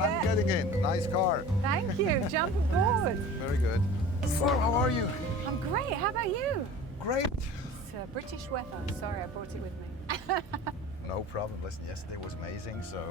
I'm getting in. Nice car. Thank you. Jump aboard. Very good. So, how are you? I'm great. How about you? Great. It's British weather. Sorry, I brought it with me. No problem. Listen, yesterday was amazing, so...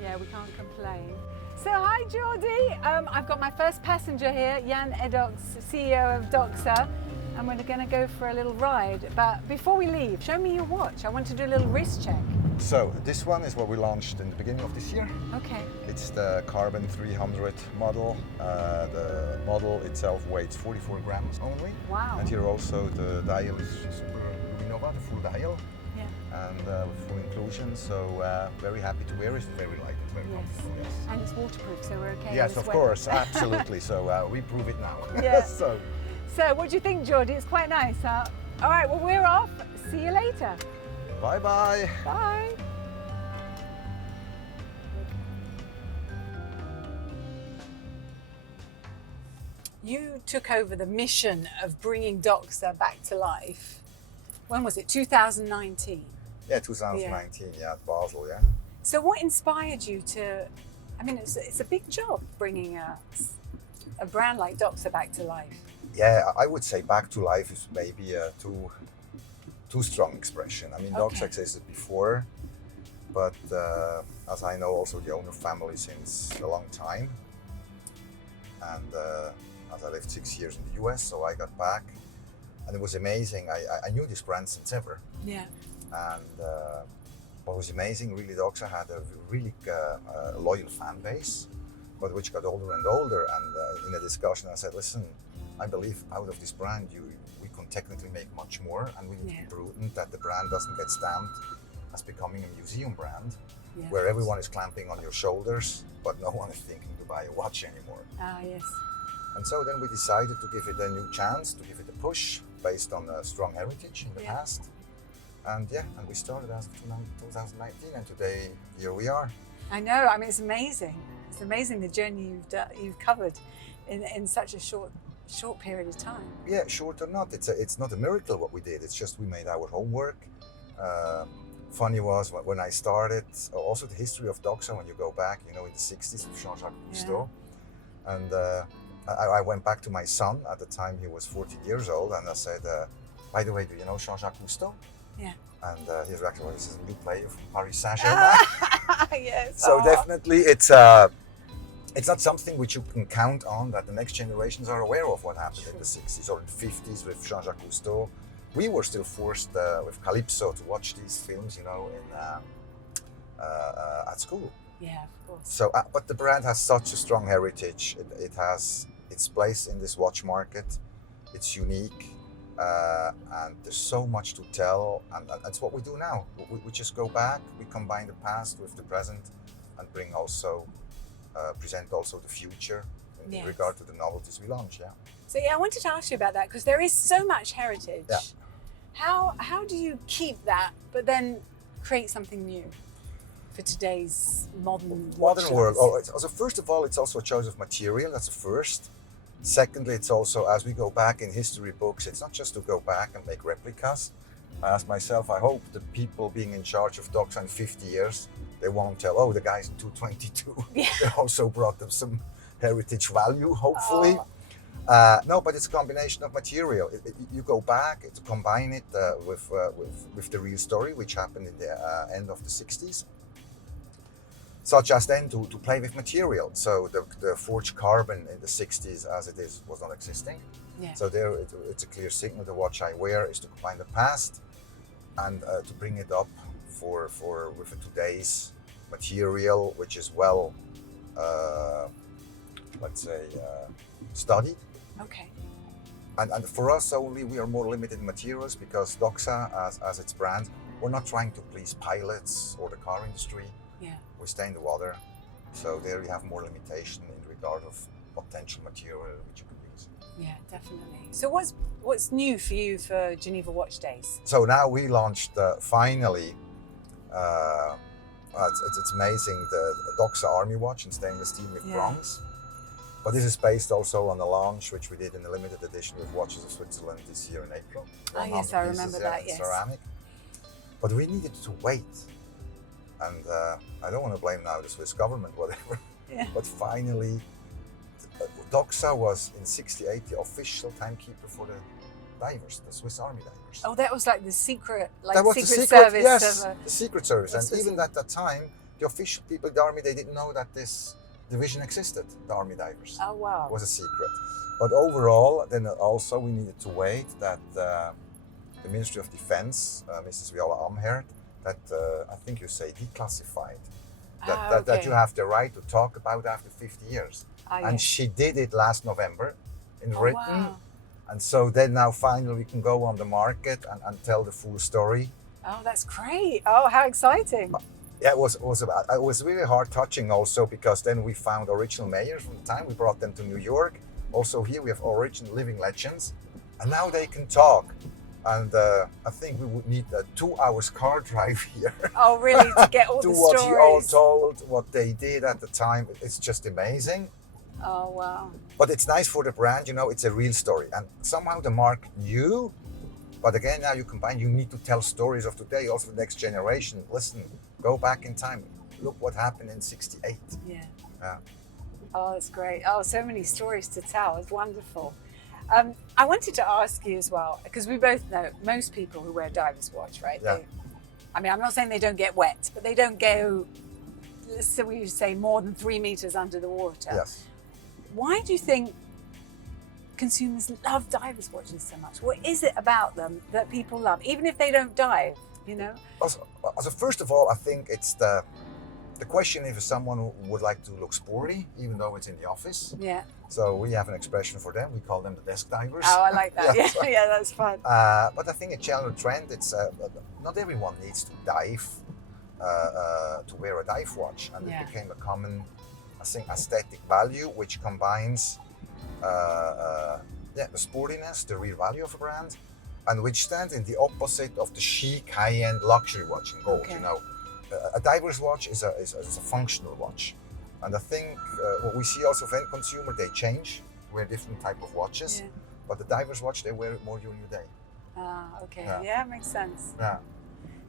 Yeah, we can't complain. So, hi, Geordie. I've got my first passenger here, Jan Edox, CEO of Doxa, and we're going to go for a little ride. But before we leave, show me your watch. I want to do a little wrist check. So, this one is what we launched in the beginning of this year. Okay. It's the Carbon 300 model. The model itself weighs 44 grams only. Wow. And here also the dial is super Luminova, the full dial. Yeah. And full inclusion, so very happy to wear it. Very light, very comfortable. Yes. And it's waterproof, so we're okay. Yes, of course, absolutely. So we prove it now. Yeah. So what do you think, Geordie? It's quite nice, huh? All right, well, we're off. See you later. bye-bye. Bye. You took over the mission of bringing Doxa back to life. When was it? 2019? Yeah, 2019, yeah, at Basel, yeah. So what inspired you to, I mean, it's a big job bringing a brand like Doxa back to life. Yeah, I would say back to life is maybe a too strong expression. I mean, Doxa existed before, but as I know also the owner family since a long time. And as I lived 6 years in the US, so I got back. And it was amazing. I knew this brand since ever. Yeah. And what was amazing, really, Doxa had a really loyal fan base, but which got older and older. And in a discussion, I said, listen, I believe out of this brand, we can technically make much more, and we need to be prudent that the brand doesn't get stamped as becoming a museum brand, where everyone is clamping on your shoulders, but no one is thinking to buy a watch anymore. Ah, yes. And so then we decided to give it a new chance, to give it a push based on a strong heritage in the past. And and we started as of 2019, and today here we are. I know. I mean, it's amazing. It's amazing the journey you've covered in such a short period of time. Yeah, short or not, it's not a miracle what we did. It's just we made our homework. Funny was when I started, also the history of Doxa, when you go back, in the 60s with Jean-Jacques Cousteau. And I went back to my son. At the time he was 14 years old, and I said, by the way, do you know Jean-Jacques Cousteau? Yeah. And his reaction was, "This is a new player from Paris Saint-Germain." Yes. So definitely it's not something which you can count on that the next generations are aware of what happened in the 60s or in the 50s with Jean-Jacques Cousteau. We were still forced with Calypso to watch these films, at school. Yeah, of course. So, but the brand has such a strong heritage. It has its place in this watch market. It's unique. And there's so much to tell, and that's what we do now. We just go back, we combine the past with the present, and present also the future in regard to the novelties we launch. Yeah. So I wanted to ask you about that because there is so much heritage. Yeah. How do you keep that, but then create something new for today's modern world? So first of all, it's also a choice of material. That's the first. Secondly, it's also, as we go back in history books, it's not just to go back and make replicas. I ask myself, I hope the people being in charge of Doxa in 50 years, they won't tell, the guys in 222, they also brought them some heritage value, hopefully. No, but it's a combination of material. You go back to combine it with the real story, which happened in the end of the 60s. Such as then to play with material. So the forged carbon in the 60s as it is was not existing. Yeah. So there it's a clear signal. The watch I wear is to combine the past and to bring it up with today's material, which is well, studied. Okay. And for us only, we are more limited in materials because Doxa, as its brand, we're not trying to please pilots or the car industry. Yeah. We stay in the water, so there you have more limitation in regard of potential material which you could use. Yeah, definitely. So what's new for you for Geneva Watch Days? So now we launched finally. It's amazing, the Doxa Army watch in stainless steel with bronze. But this is based also on the launch which we did in the limited edition with Watches of Switzerland this year in April. Yes, I remember that. Yes. Ceramic. But we needed to wait. And I don't want to blame now the Swiss government, whatever. Yeah. But finally, Doxa was in '68 the official timekeeper for the divers, the Swiss Army divers. Oh, that was like the secret, like That was secret, the secret service yes, of the Secret Service. And even Switzerland. at that time, the official people in the army, they didn't know that this division existed, the Army divers. Oh wow. It was a secret. But overall, then also we needed to wait that the Ministry of Defense, Mrs. Viola Amherd, that I think you say declassified, that you have the right to talk about after 50 years. And yes. she did it last November in written. Wow. And so then now finally we can go on the market and tell the full story. Oh, that's great. Oh, how exciting. Yeah, it was really heart touching also, because then we found original mayors from the time. We brought them to New York. Also here we have original living legends, and now they can talk. And I think we would need a 2 hours car drive here. Oh, really? To get all to the what stories. you all told, what they did at the time. It's just amazing. Oh, wow. But it's nice for the brand, you know, it's a real story. And somehow the market knew. But again, now you need to tell stories of today, also the next generation. Listen, go back in time. Look what happened in '68. Yeah. Yeah. Oh, that's great. Oh, so many stories to tell. It's wonderful. I wanted to ask you as well, because we both know most people who wear divers watch, right? Yeah. I mean, I'm not saying they don't get wet, but they don't go, so we would say, more than 3 meters under the water. Yes. Why do you think consumers love divers watches so much? What is it about them that people love, even if they don't dive, you know? Also, first of all, I think it's the question if someone who would like to look sporty, even though it's in the office. Yeah. So we have an expression for them. We call them the desk divers. Oh, I like that. Yeah. Yeah, yeah, that's fun. But I think a general trend, it's not everyone needs to dive to wear a dive watch, and Yeah. it became a common, I think, aesthetic value which combines the sportiness, the real value of a brand, and which stands in the opposite of the chic, high-end luxury watch in gold. Okay. You know, a diver's watch is a functional watch, and I think what we see also for end consumer, they change, wear different type of watches, Yeah. but the diver's watch, they wear it more during the day. Ah, okay. Yeah. Yeah, makes sense. Yeah.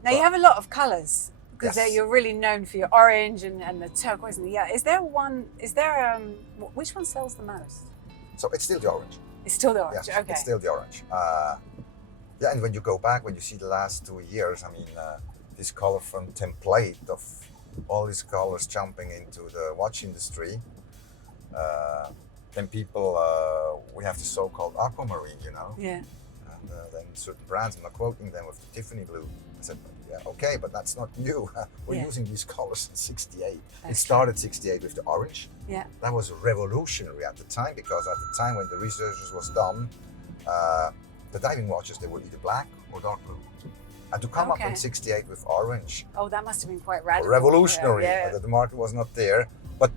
Now you have a lot of colours because Yes. you're really known for your orange and the turquoise and the yellow. Which one sells the most? So it's still the orange. It's still the orange. Yes, Okay. it's still the orange. Yeah, and when you go back, when you see the last 2 years, I mean, this color from template of all these colors jumping into the watch industry, then people, we have the so-called aquamarine, you know, Yeah. and then certain brands, I'm not quoting them, with the Tiffany blue. I said, yeah, okay, but that's not new. We're Yeah. using these colors in '68. It That's started '68 with the orange. Yeah. That was revolutionary at the time, because at the time when the research was done, the diving watches, they were either black or dark blue. And to come up Okay. in '68 with orange, Oh, that must have been quite radical. revolutionary. Yeah. The market was not there. But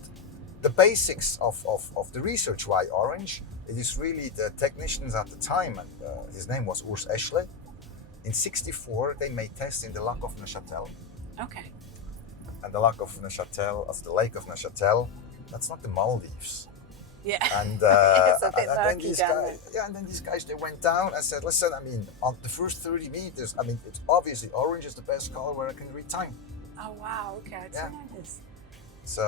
the basics of the research why orange, it is really the technicians at the time, and his name was Urs Eschle. In '64, they made tests in the Lac of Neuchâtel. Okay. And the Lac of Neuchâtel, as the Lake of Neuchâtel, that's not the Maldives. Yeah. And, It's a bit and then murky these down guys, yeah, and then these guys, they went down and said, listen, I mean, on the first 30 meters, I mean, it's obviously orange is the best color where I can read time. Oh wow. Okay. I didn't know this. So,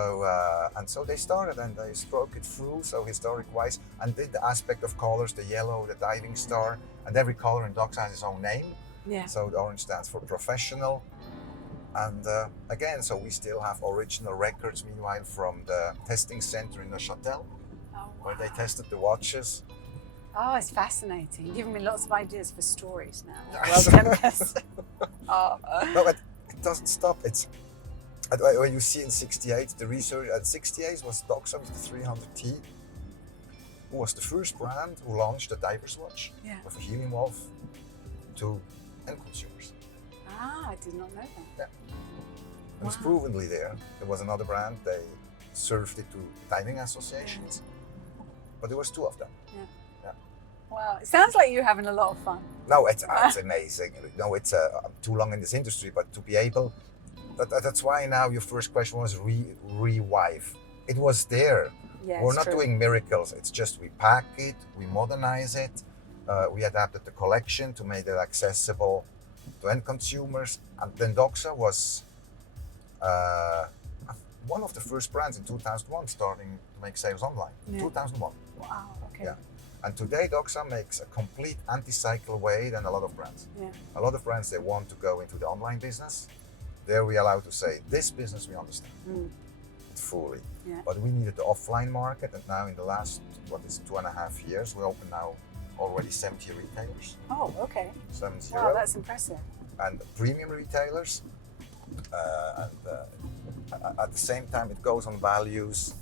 and so they started and they spoke it through, so historic-wise, and did the aspect of colors, the yellow, the diving star, and every color in Doxa has its own name. Yeah. So the orange stands for professional. And again, so we still have original records, meanwhile, from the testing center in Neuchâtel, Oh, where they wow. tested the watches. Oh, it's fascinating. You've given me lots of ideas for stories now. Yes. WorldTempus. Oh. No, but it doesn't stop. It's when you see in '68, the research at '68 was Doxa with the 300T, who was the first brand who launched a diver's watch Yeah. with a helium valve to end consumers. Ah, I did not know that. It was Wow. provenly there. There was another brand, they served it to diving associations, but there was two of them. Wow. It sounds like you're having a lot of fun. No, it's amazing. No, it's I'm too long in this industry, but to be able, that's why now your first question was revive. It was there. Yeah. We're it's not true. doing miracles. It's just we pack it, we modernize it, we adapted the collection to make it accessible to end consumers. And then Doxa was, one of the first brands in 2001 starting to make sales online. Yeah. 2001. Wow. Okay. Yeah. And today Doxa makes a complete anti-cycle way than a lot of brands. Yeah. A lot of brands, they want to go into the online business. There we allow to say, this business we understand fully. Yeah. But we needed the offline market, and now in the last, 2.5 years, we open now already 70 retailers. Oh, okay. 70. Wow, that's impressive. And premium retailers. At the same time, it goes on values.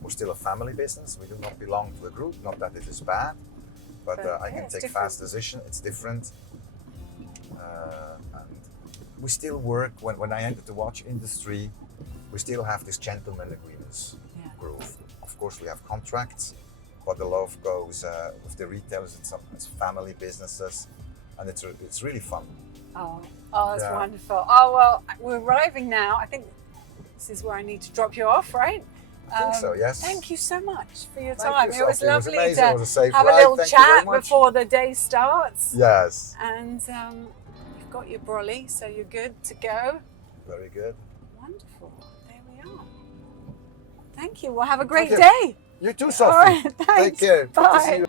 We're still a family business. We do not belong to a group. Not that it is bad, but I can take fast decisions. It's different. And we still work, when I entered the watch industry, we still have this gentleman agreements groove. Of course, we have contracts, but the love goes with the retailers. It's family businesses, and it's really fun. Oh, that's wonderful. Oh, well, we're arriving now. I think this is where I need to drop you off, right? I think so, yes. Thank you so much for your Thank time. you, It was Sophie. lovely It was to It was a safe have ride. a little Thank you very chat much. before the day starts. Yes. And you've got your brolly, so you're good to go. Very good. Wonderful. There we are. Thank you. Well, have a great you. day. You too, Sophie. All right, thanks. Take care. Good to see Bye. you.